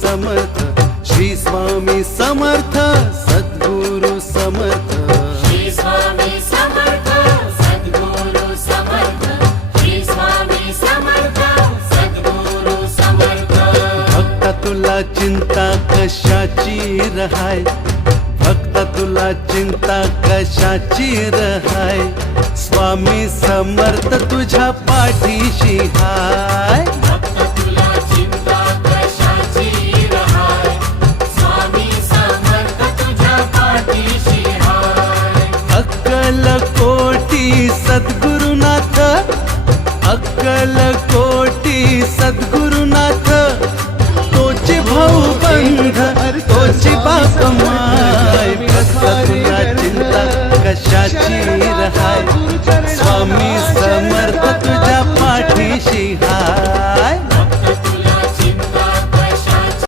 समर्थ श्री स्वामी समर्थ सद्गुरु समर्थ श्री स्वामी समर्थ सद्गुरु समर्थ श्री स्वामी समर्थ सद्गुरु समर्थ भक्ता तुला चिंता कशाची रहाय भक्ता तुला चिंता कशाची रहाय स्वामी समर्थ तुझ्या पाठीशी हाय भक्त तुला चिंता कशाची रहाय स्वामी समर्थ तुझ्या पाठीशी हाय अक्कलकोटी सद्गुरुनाथ अक्कलकोटी सद्गुरुनाथ तोचे भाऊ बंध तोचे बाप माय भक्त तुला चिंता कशाची